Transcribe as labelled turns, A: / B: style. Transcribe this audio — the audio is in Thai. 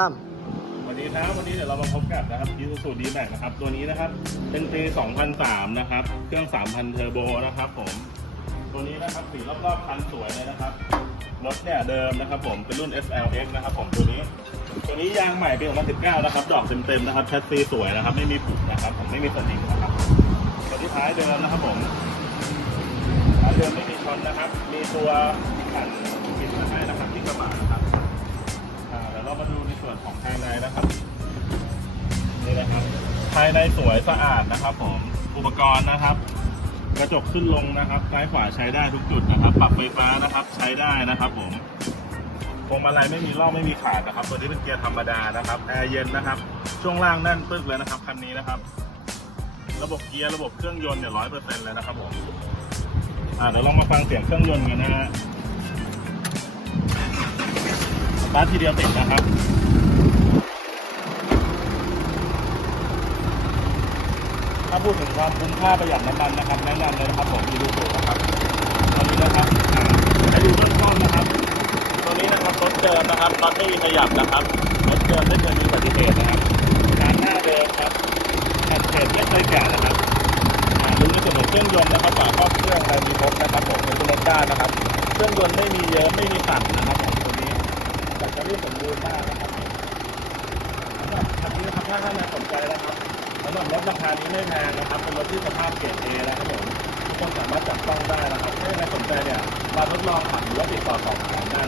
A: ตั้ม
B: สวัสดีครับ วันนี้เดี๋ยวเรามาพบกับนะครับยูสูดีแม็กนะครับ ตัวนี้นะครับ เป็นปี 2003 นะครับ เครื่อง 3,000 เทอร์โบนะครับผม ตัวนี้นะครับสีรอบๆคันสวยเลยนะครับรถเนี่ยเดิมนะครับผมเป็นรุ่น SLX นะครับผมตัวนี้ ตัวนี้ยางใหม่ปี 2019 นะครับ ดอกเต็มๆนะครับแชสซีสวยนะครับ ไม่มีผุนะครับผมไม่มีสนิมนะครับตัวที่ท้ายเดิมนะครับผมท้ายเดิมไม่มีชนนะครับ มีตัวขัน ส่วนของภายในนะครับ นี่นะครับ ภายในสวยสะอาดนะครับ ผม อุปกรณ์นะครับ กระจกขึ้นลงนะครับซ้ายขวาใช้ได้ทุกจุดนะครับ ปรับไฟฟ้านะครับ ใช้ได้นะครับผมพวงมาลัยไม่มีลอกไม่มีขาดนะครับ ตัวนี้เป็นเกียร์ธรรมดานะครับ แอร์เย็นนะครับ ช่วงล่างแน่นปึกเลยนะครับคันนี้นะครับ ระบบเกียร์ระบบเครื่องยนต์เนี่ยร้อยเปอร์เซ็นต์เลยนะครับผมอ่าเดี๋ยวลองมาฟังเสียงเครื่องยนต์กันนะฮะสตาร์ททีเดียวติดนะครับ ถ้าพูดถึงความคุ้มค่าประหยัดน้ำมันนะครับ แนะนำเลยนะครับผมดูดูสูนะครับตอนนี้นะครับให้ดูเบื้องต้นนะครับ ตัวนี้นะครับรถเดิมนะครับรถไม่มีขยับนะครับรถเดิมไม่เคยมีอุบัติเหตุนะครับการหน้าเดิมครับแผ่นเศษไม่เคยแกะนะครับอ่าดูในส่วนของเครื่องยนต์นะครับฝาครอบเครื่องอะไรมีครบนะครับผมเป็นตัวรถด้านนะครับ เครื่องยนต์ไม่มีเยอะไม่มีสั่นนะครับของตัวนี้แบตเตอรี่สมบูรณ์มากนะครับสำหรับคันนี้นะครับถ้าท่านสนใจนะครับ สำหรับรถราคานี้ไม่แพงนะครับ เป็นรถที่สภาพเกรดเอนะครับผมทุกคนสามารถจับต้องได้นะครับถ้าใครสนใจเนี่ยมาทดลองขับหรือว่าติดต่อสอบถามได้